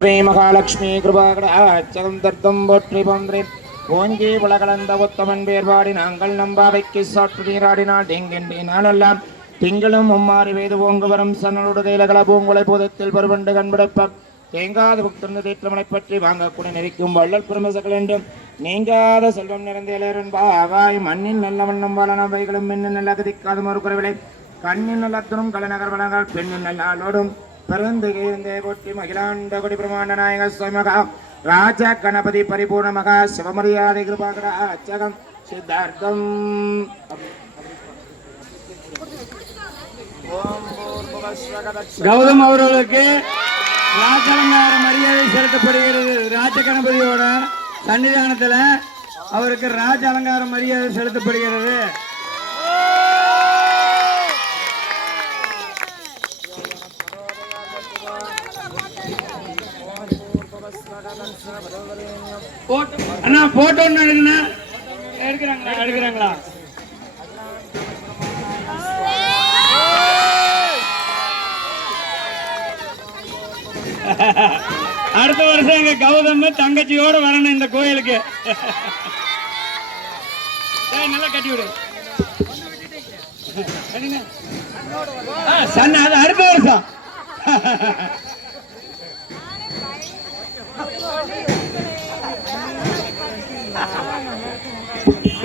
ஸ்ரீ மகாலட்சுமி கிருபாகடாச்சகம் போற்றி போன்றே ஓங்கி உலகளந்த உத்தமன் வேர்பாடி நாங்கள் நம்பாவைக்கு சாற்று நீராடினால் தேங்கின்றே நாளெல்லாம் திங்களும் மும்மாறி வேது ஓங்கு வரும் சன்னலோடு தேலகல பூங்குலை போதத்தில் பருவண்டு கண்பிடிப்ப தேங்காத புக்திருந்த தீற்றமனை பற்றி வாங்கக்கூடிய நெறிக்கும் வள்ளல் பிரமசகள் என்றும் நீங்காத செல்வம் நிறைந்த இளையரன் பாவாய் மண்ணின் நல்ல வண்ணம் வளன வைகளும் மின்னின் நல்ல கதிக்காத மறுக்குறவில்லை கண்ணின் நல்லத்துணும் கலைநகர் வளங்கள் பெண்ணின் நல்லாளோடும் பிறந்து கீர்ந்தே மகிழாண்ட கொடி பிரமாண்ட நாயக சுவமகா ராஜ கணபதி பரிபூர்ண மகா சிவமரியாதை கிருபாகர அச்சகம் சித்தார்த்தம் கௌதம் அவர்களுக்கு ராஜாலங்கார மரியாதை செலுத்தப்படுகிறது ராஜ கணபதியோட சன்னிதானத்தில் அவருக்கு ராஜ அலங்கார மரியாதை செலுத்தப்படுகிறது அண்ணா போட்டோ ஒன்று எடுக்கண்ணா எடுக்கிறாங்களா? எடுக்கிறாங்களா? அடுத்த வருஷம் எங்க கௌதம் தங்கச்சியோட வரணும் இந்த கோயிலுக்கு. நல்லா கட்டி விடு. என்னங்க? ஆ, சன் அது அடுத்த வருஷம். ごめん。